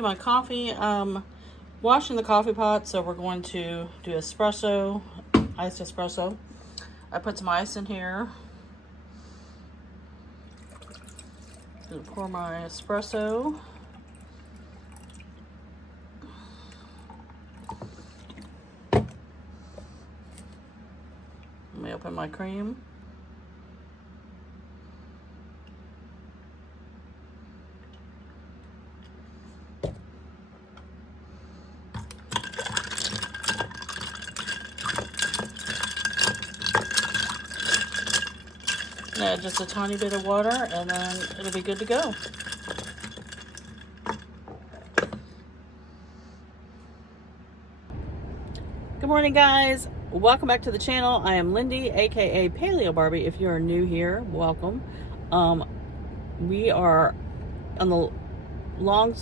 making my coffee. Washing the coffee pot, so we're going to do espresso, iced espresso. I put some ice in here. Gonna pour my espresso. Let me open my cream. Add just a tiny bit of water and then it'll be good to go. Good morning, guys. Welcome back to the channel. I am Lindy, aka Paleobarbie. If you're new here, welcome. We are on the long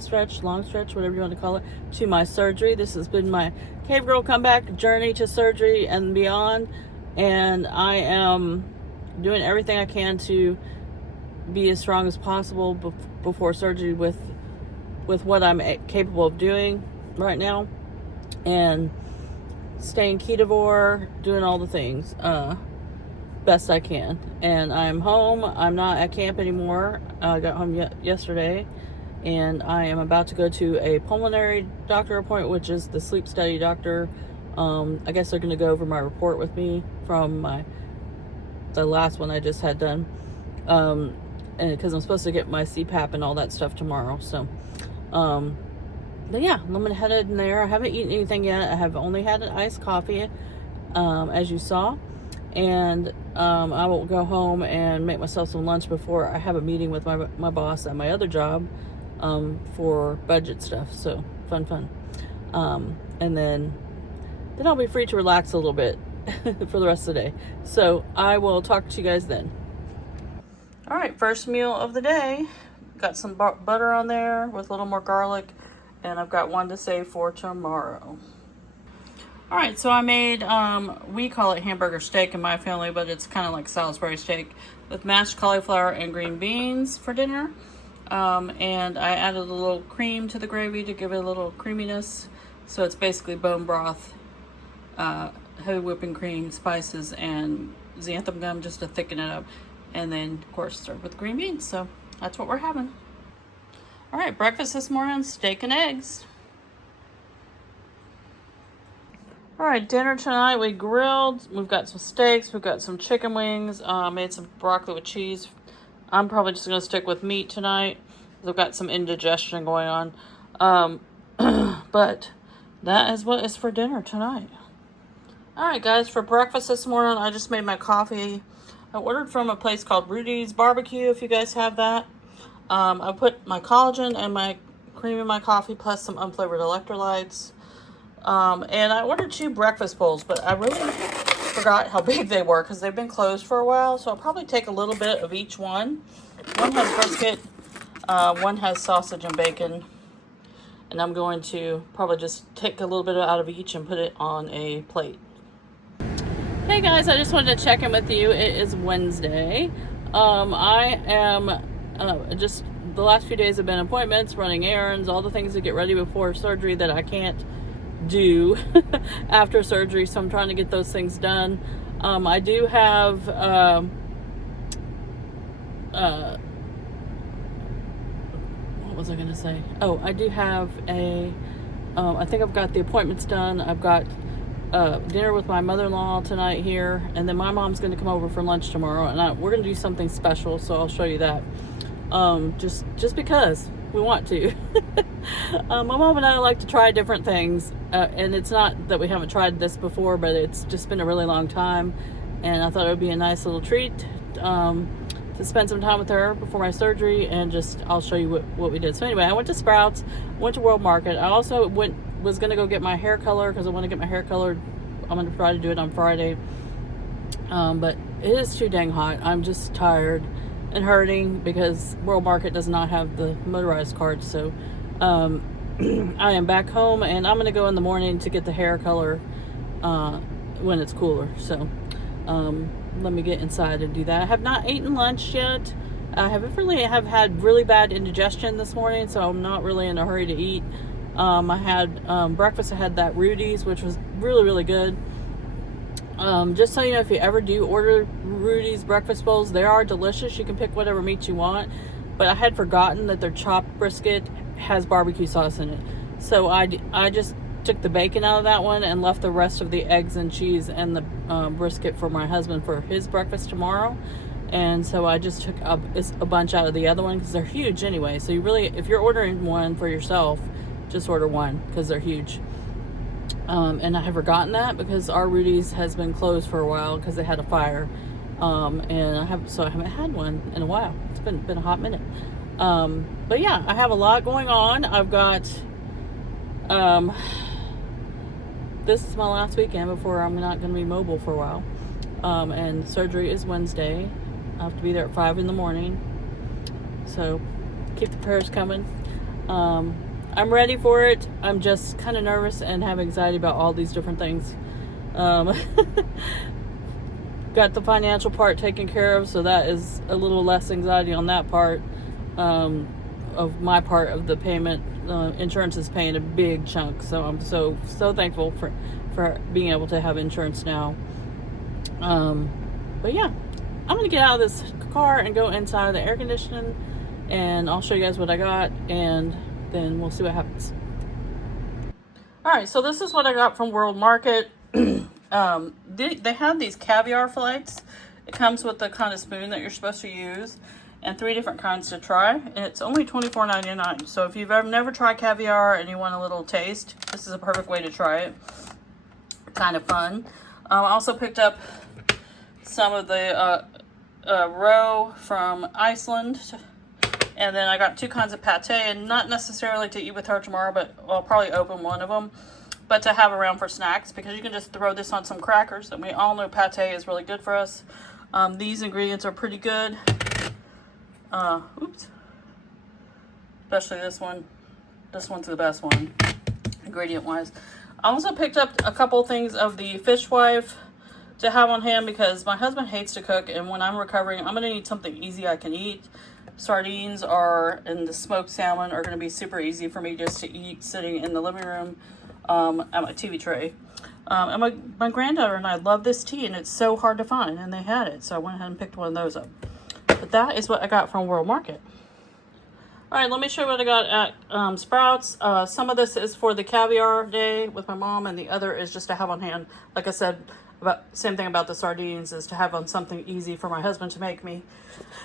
stretch, whatever you want to call it, to my surgery. This has been my cave girl comeback journey to surgery and beyond, and I am doing everything I can to be as strong as possible before surgery with what I'm capable of doing right now, and staying ketovore, doing all the things best I can. And I'm home. I'm not at camp anymore. I got home yesterday, and I am about to go to a pulmonary doctor appointment, which is the sleep study doctor. I guess they're going to go over my report with me from the last one I just had done, and because I'm supposed to get my CPAP and all that stuff tomorrow. So but yeah, I'm gonna head in there. I haven't eaten anything yet. I have only had an iced coffee, as you saw, and I will go home and make myself some lunch before I have a meeting with my boss at my other job for budget stuff. So fun. And then I'll be free to relax a little bit for the rest of the day. So I will talk to you guys then. All right, first meal of the day. Got some butter on there with a little more garlic, and I've got one to save for tomorrow. All right, so I made, we call it hamburger steak in my family, but it's kind of like Salisbury steak with mashed cauliflower and green beans for dinner. And I added a little cream to the gravy to give it a little creaminess. So it's basically bone broth, heavy whipping cream, spices, and xanthan gum just to thicken it up. And then, of course, served with green beans. So that's what we're having. All right, breakfast this morning, steak and eggs. All right, dinner tonight, we grilled. We've got some steaks. We've got some chicken wings. Made some broccoli with cheese. I'm probably just going to stick with meat tonight. I've got some indigestion going on. But that is what is for dinner tonight. All right, guys, for breakfast this morning, I just made my coffee. I ordered from a place called Rudy's Barbecue, if you guys have that. I put my collagen and my cream in my coffee, plus some unflavored electrolytes. And I ordered 2 breakfast bowls, but I really forgot how big they were because they've been closed for a while. So I'll probably take a little bit of each one. One has brisket, one has sausage and bacon. And I'm going to probably just take a little bit out of each and put it on a plate. Hey guys, I just wanted to check in with you. It is Wednesday. I am just the last few days have been appointments, running errands, all the things to get ready before surgery that I can't do after surgery. So I'm trying to get those things done. I do have what was I going to say? Oh, I do have I think I've got the appointments done. I've got dinner with my mother-in-law tonight here, and then my mom's going to come over for lunch tomorrow, and we're going to do something special, so I'll show you that. Just because we want to. My mom and I like to try different things, and it's not that we haven't tried this before, but it's just been a really long time, and I thought it would be a nice little treat to spend some time with her before my surgery, and I'll show you what we did. So anyway, I went to Sprouts, went to World Market. I also was going to go get my hair color because I want to get my hair colored. I'm going to try to do it on Friday. But it is too dang hot. I'm just tired and hurting because World Market does not have the motorized card. So I am back home, and I'm going to go in the morning to get the hair color when it's cooler. So let me get inside and do that. I have not eaten lunch yet. I have had really bad indigestion this morning, so I'm not really in a hurry to eat. I had breakfast. I had that Rudy's, which was really, really good. Just so you know, if you ever do order Rudy's breakfast bowls, they are delicious. You can pick whatever meat you want. But I had forgotten that their chopped brisket has barbecue sauce in it. So I just took the bacon out of that one and left the rest of the eggs and cheese and the brisket for my husband for his breakfast tomorrow. And so I just took a bunch out of the other one because they're huge anyway. So you really, if you're ordering one for yourself, just order one because they're huge. And I have forgotten that because our Rudy's has been closed for a while because they had a fire. And I haven't had one in a while. It's been a hot minute. But yeah, I have a lot going on. I've got, this is my last weekend before I'm not going to be mobile for a while. And surgery is Wednesday. I have to be there at 5 in the morning. So keep the prayers coming. I'm ready for it. I'm just kind of nervous and have anxiety about all these different things. Got the financial part taken care of, so that is a little less anxiety on that part of my part of the payment. Insurance is paying a big chunk, so I'm so thankful for being able to have insurance now. But yeah, I'm gonna get out of this car and go inside the air conditioning, and I'll show you guys what I got, and then we'll see what happens. All right, so this is what I got from World Market. They have these caviar fillets. It comes with the kind of spoon that you're supposed to use, and 3 different kinds to try, and it's only $24.99. So if you've never tried caviar and you want a little taste, this is a perfect way to try it. Kind of fun. I also picked up some of the roe from Iceland, and then I got 2 kinds of pate, and not necessarily to eat with her tomorrow, but I'll probably open one of them, but to have around for snacks, because you can just throw this on some crackers, and we all know pate is really good for us. These ingredients are pretty good. Especially this one. This one's the best one, ingredient wise. I also picked up a couple things of the fishwife to have on hand because my husband hates to cook, and when I'm recovering, I'm going to need something easy I can eat. Sardines and the smoked salmon are going to be super easy for me just to eat sitting in the living room at my TV tray. And my granddaughter and I love this tea, and it's so hard to find, and they had it, so I went ahead and picked one of those up. But that is what I got from World Market. All right, let me show you what I got at Sprouts. Some of this is for the caviar day with my mom, and the other is just to have on hand. Like I said, same thing about the sardines, is to have on something easy for my husband to make me.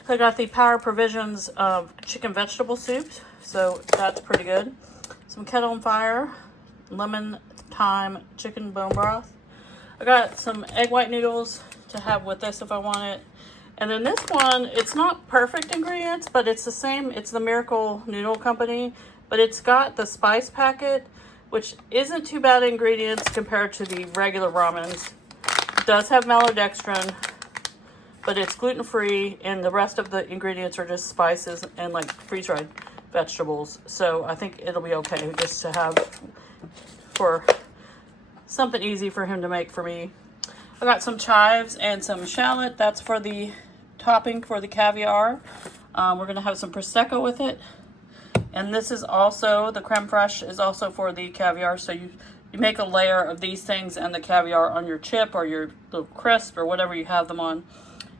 I got the Power Provisions of chicken vegetable soup, so that's pretty good. Some Kettle on Fire, lemon thyme chicken bone broth. I got some egg white noodles to have with this if I want it. And then this one, it's not perfect ingredients, but it's the same. It's the Miracle Noodle Company, but it's got the spice packet, which isn't too bad ingredients compared to the regular ramens. It does have maltodextrin, but it's gluten-free, and the rest of the ingredients are just spices and like freeze-dried vegetables. So I think it'll be okay just to have for something easy for him to make for me. I got some chives and some shallot. That's for the topping for the caviar. We're going to have some Prosecco with it. And this is also, the creme fraiche is also for the caviar. So you make a layer of these things and the caviar on your chip or your little crisp or whatever you have them on.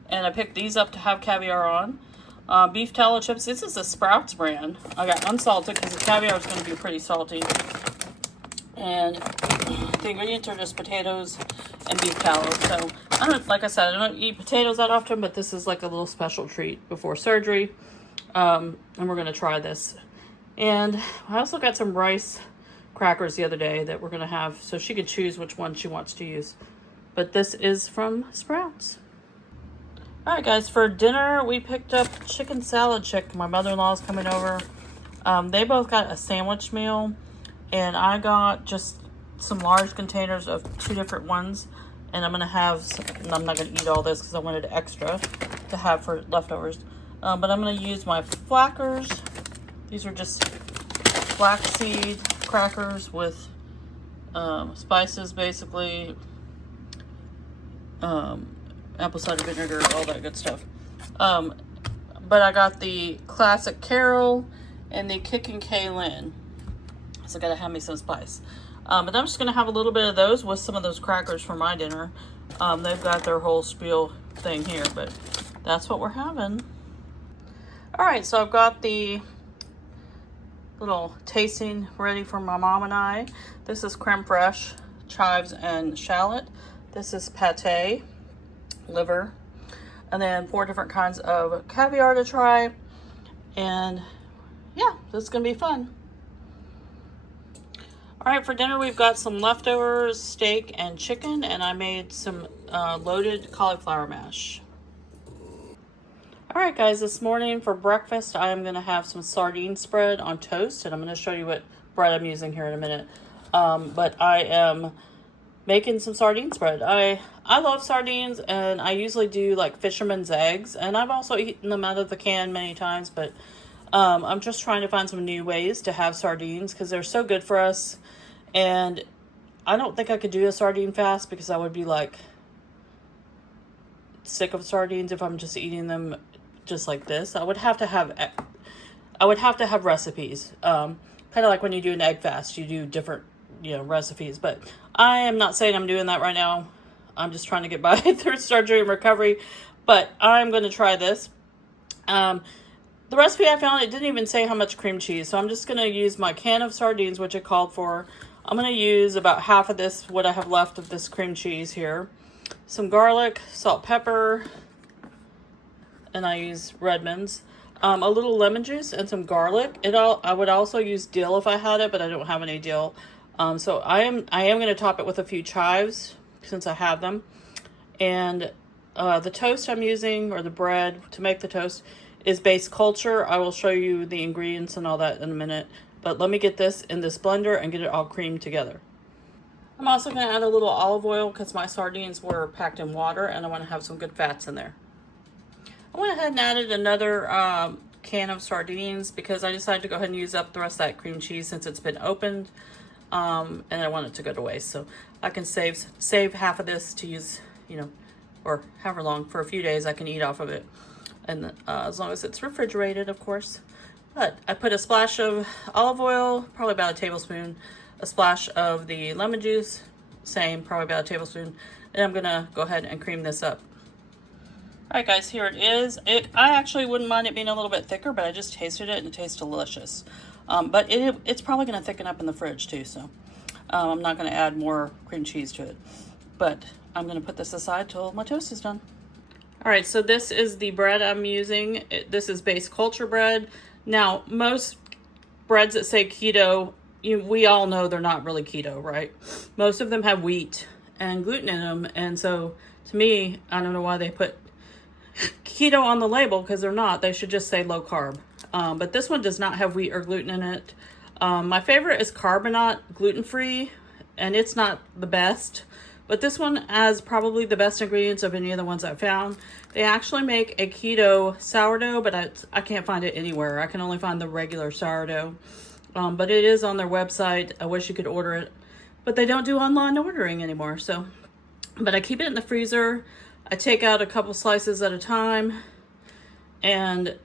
And I picked these up to have caviar on. Beef tallow chips. This is a Sprouts brand. I got unsalted because the caviar is going to be pretty salty. And the ingredients are just potatoes and beef tallow. So like I said, I don't eat potatoes that often, but this is like a little special treat before surgery. And we're going to try this. And I also got some rice crackers the other day that we're going to have, so she can choose which one she wants to use. But this is from Sprouts. All right, guys, for dinner, we picked up chicken salad chick. My mother-in-law is coming over. They both got a sandwich meal, and I got just some large containers of 2 different ones. And I'm going to have some, and I'm not going to eat all this because I wanted extra to have for leftovers. But I'm going to use my flackers. These are just flaxseed crackers with spices, basically. Apple cider vinegar, all that good stuff. but I got the classic Carol and the Kick and Kaylin. So I gotta have me some spice. But I'm just gonna have a little bit of those with some of those crackers for my dinner. They've got their whole spiel thing here, but that's what we're having. All right, so I've got the little tasting ready for my mom and I. This is creme fraiche, chives, and shallot. This is pate, liver, and then 4 different kinds of caviar to try. And yeah, this is gonna be fun. All right, for dinner we've got some leftovers, steak and chicken, and I made some loaded cauliflower mash. All right, guys, this morning for breakfast, I am gonna have some sardine spread on toast, and I'm gonna show you what bread I'm using here in a minute. But I am making some sardine spread. I love sardines, and I usually do like fisherman's eggs, and I've also eaten them out of the can many times, but I'm just trying to find some new ways to have sardines because they're so good for us. And I don't think I could do a sardine fast because I would be like sick of sardines if I'm just eating them just like this. I would have to have recipes. Kind of like when you do an egg fast, you do different, recipes. But I am not saying I'm doing that right now. I'm just trying to get by through surgery and recovery. But I'm going to try this. The recipe I found, it didn't even say how much cream cheese. So I'm just going to use my can of sardines, which it called for. I'm going to use about half of this, what I have left of this cream cheese here. Some garlic, salt, pepper, and I use Redmond's. A little lemon juice and some garlic. I would also use dill if I had it, but I don't have any dill. So I am going to top it with a few chives since I have them. And the toast I'm using, or the bread to make the toast, is base culture. I will show you the ingredients and all that in a minute. But let me get this in this blender and get it all creamed together. I'm also going to add a little olive oil because my sardines were packed in water and I want to have some good fats in there. I went ahead and added another can of sardines because I decided to go ahead and use up the rest of that cream cheese since it's been opened. And I want it to go to waste. So I can save half of this to use, or however long, for a few days I can eat off of it. And as long as it's refrigerated, of course. But I put a splash of olive oil, probably about a tablespoon, a splash of the lemon juice, same, probably about a tablespoon. And I'm gonna go ahead and cream this up. All right, guys, here it is. I actually wouldn't mind it being a little bit thicker, but I just tasted it and it tastes delicious. But it's probably gonna thicken up in the fridge too, so I'm not gonna add more cream cheese to it. But I'm gonna put this aside till my toast is done. All right, so this is the bread I'm using. This is base culture bread. Now, most breads that say keto, we all know they're not really keto, right? Most of them have wheat and gluten in them. And so to me, I don't know why they put keto on the label because they're not. They should just say low carb. But this one does not have wheat or gluten in it. My favorite is carbonate, gluten-free, and it's not the best. But this one has probably the best ingredients of any of the ones I've found. They actually make a keto sourdough, but I can't find it anywhere. I can only find the regular sourdough. But it is on their website. I wish you could order it. But they don't do online ordering anymore. But I keep it in the freezer. I take out a couple slices at a time. And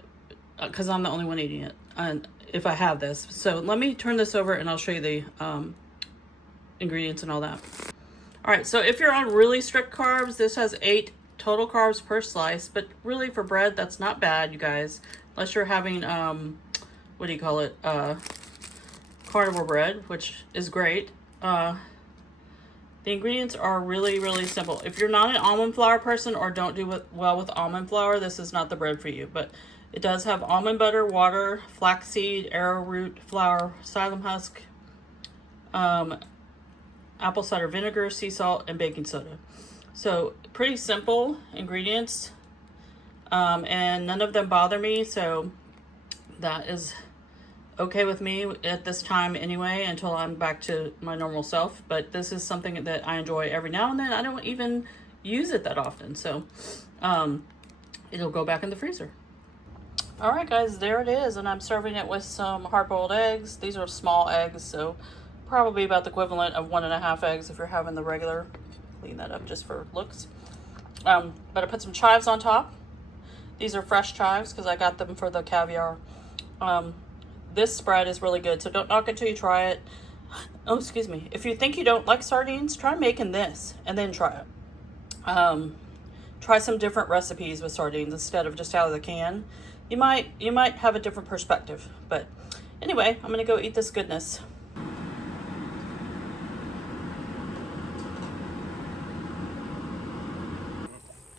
because I'm the only one eating it. And if I have this. So let me turn this over and I'll show you the ingredients and all that. All right, so if you're on really strict carbs, this has 8 total carbs per slice, but really for bread, that's not bad, you guys. Unless you're having, what do you call it, carnivore bread, which is great. The ingredients are really, really simple. If you're not an almond flour person or don't do well with almond flour, this is not the bread for you. But it does have almond butter, water, flaxseed, arrowroot flour, psyllium husk, apple cider vinegar, sea salt, and baking soda. So pretty simple ingredients, and none of them bother me, so that is okay with me at this time anyway, until I'm back to my normal self. But this is something that I enjoy every now and then. I don't even use it that often, so it'll go back in the freezer. All right, guys, there it is, and I'm serving it with some hard-boiled eggs. These are small eggs, so probably about the equivalent of 1.5 eggs if you're having the regular. Clean that up just for looks. But I put some chives on top. These are fresh chives because I got them for the caviar. This spread is really good, so don't knock it till you try it. Oh, excuse me. If you think you don't like sardines, try making this and then try it. Try some different recipes with sardines instead of just out of the can. You might have a different perspective. But anyway, I'm gonna go eat this goodness.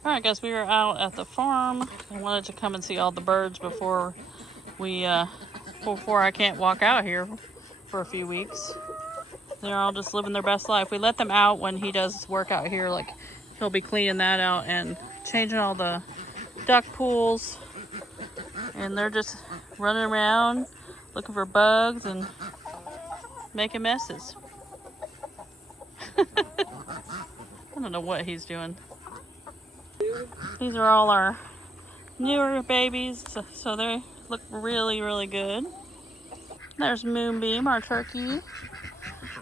All right, guys, we are out at the farm. I wanted to come and see all the birds before I can't walk out here for a few weeks. They're all just living their best life. We let them out when he does work out here. Like, he'll be cleaning that out and changing all the duck pools. And they're just running around looking for bugs and making messes. I don't know what he's doing. These are all our newer babies, so they look really, really good. There's Moonbeam, our turkey.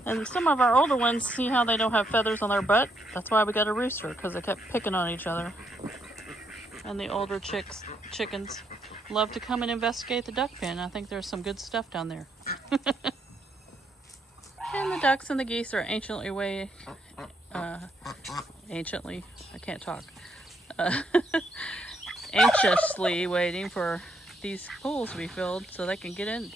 And some of our older ones, see how they don't have feathers on their butt? That's why we got a rooster, because they kept picking on each other. And the older chickens love to come and investigate the duck pen. I think there's some good stuff down there. And the ducks and the geese are anxiously waiting for these pools to be filled so they can get in.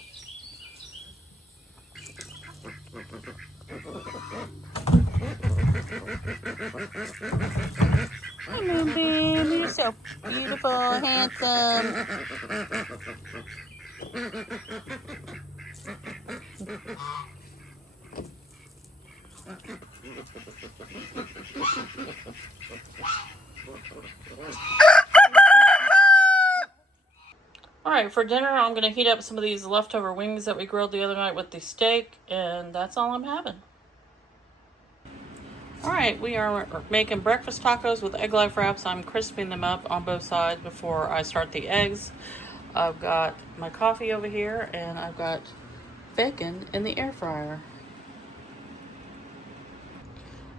Hey, Moonbeam, you're so beautiful, handsome. Alright, for dinner I'm going to heat up some of these leftover wings that we grilled the other night with the steak, and that's all I'm having. Alright, we are making breakfast tacos with egg life wraps. I'm crisping them up on both sides before I start the eggs. I've got my coffee over here, and I've got bacon in the air fryer.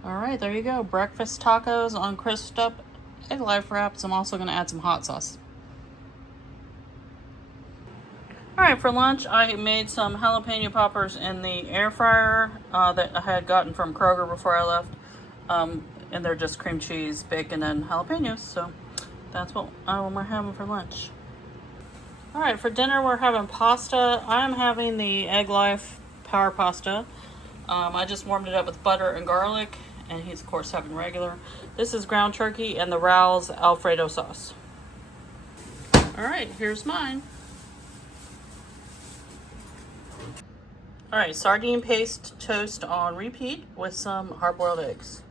Alright, there you go. Breakfast tacos on crisped up egg life wraps. I'm also going to add some hot sauce. Alright, for lunch I made some jalapeno poppers in the air fryer that I had gotten from Kroger before I left. And they're just cream cheese, bacon, and jalapenos. So that's what we're having for lunch. Alright, for dinner we're having pasta. I'm having the Egg Life Power Pasta. I just warmed it up with butter and garlic, and he's of course having regular. This is ground turkey and the Raoul's Alfredo sauce. Alright, here's mine. Alright, sardine paste toast on repeat with some hard-boiled eggs.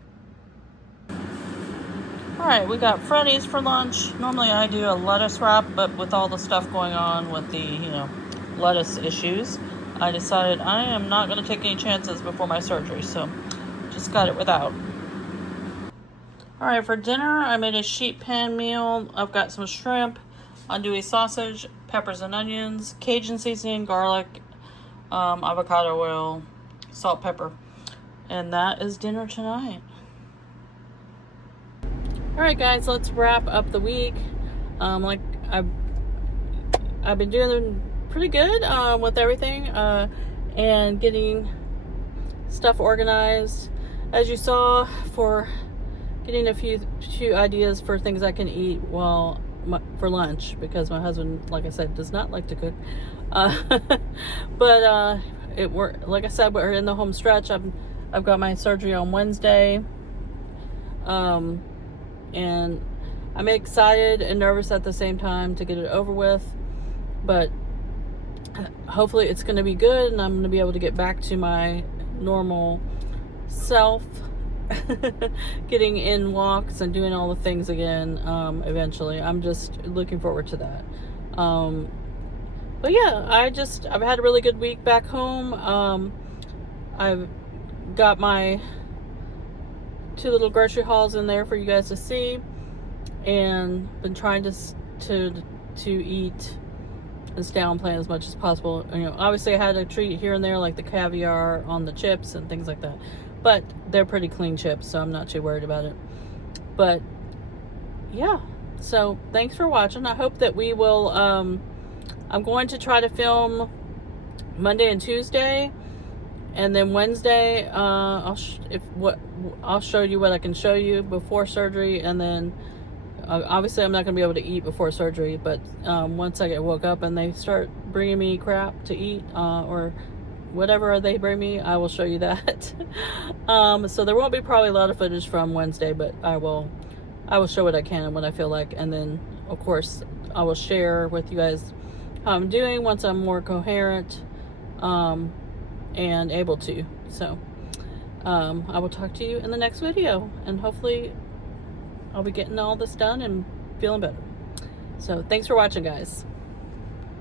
Alright, we got Freddy's for lunch. Normally I do a lettuce wrap, but with all the stuff going on with the, lettuce issues, I decided I am not going to take any chances before my surgery, so just got it without. Alright, for dinner I made a sheet pan meal. I've got some shrimp, andouille sausage, peppers and onions, Cajun seasoning, garlic, avocado oil, salt, pepper, and that is dinner tonight. Alright guys, let's wrap up the week. Like I've been doing pretty good with everything and getting stuff organized. As you saw, for getting a few ideas for things I can eat for lunch, because my husband, like I said, does not like to cook. But like I said, we're in the home stretch. I've got my surgery on Wednesday, and I'm excited and nervous at the same time to get it over with, but hopefully it's going to be good and I'm going to be able to get back to my normal self, getting in walks and doing all the things again eventually. I'm just looking forward to that. But yeah, I've had a really good week back home. I've got my 2 little grocery hauls in there for you guys to see, and been trying to eat and stay on plan as much as possible. Obviously I had a treat here and there, like the caviar on the chips and things like that, but they're pretty clean chips, so I'm not too worried about it. But yeah, So thanks for watching. I hope that we will, I'm going to try to film Monday and Tuesday, and then Wednesday, I'll show you what I can show you before surgery, and then obviously I'm not going to be able to eat before surgery, but once I get woke up and they start bringing me crap to eat, or whatever they bring me, I will show you that. So there won't be probably a lot of footage from Wednesday, but I will show what I can and what I feel like, and then of course I will share with you guys how I'm doing once I'm more coherent and able to. So I will talk to you in the next video, and hopefully I'll be getting all this done and feeling better. So thanks for watching, guys.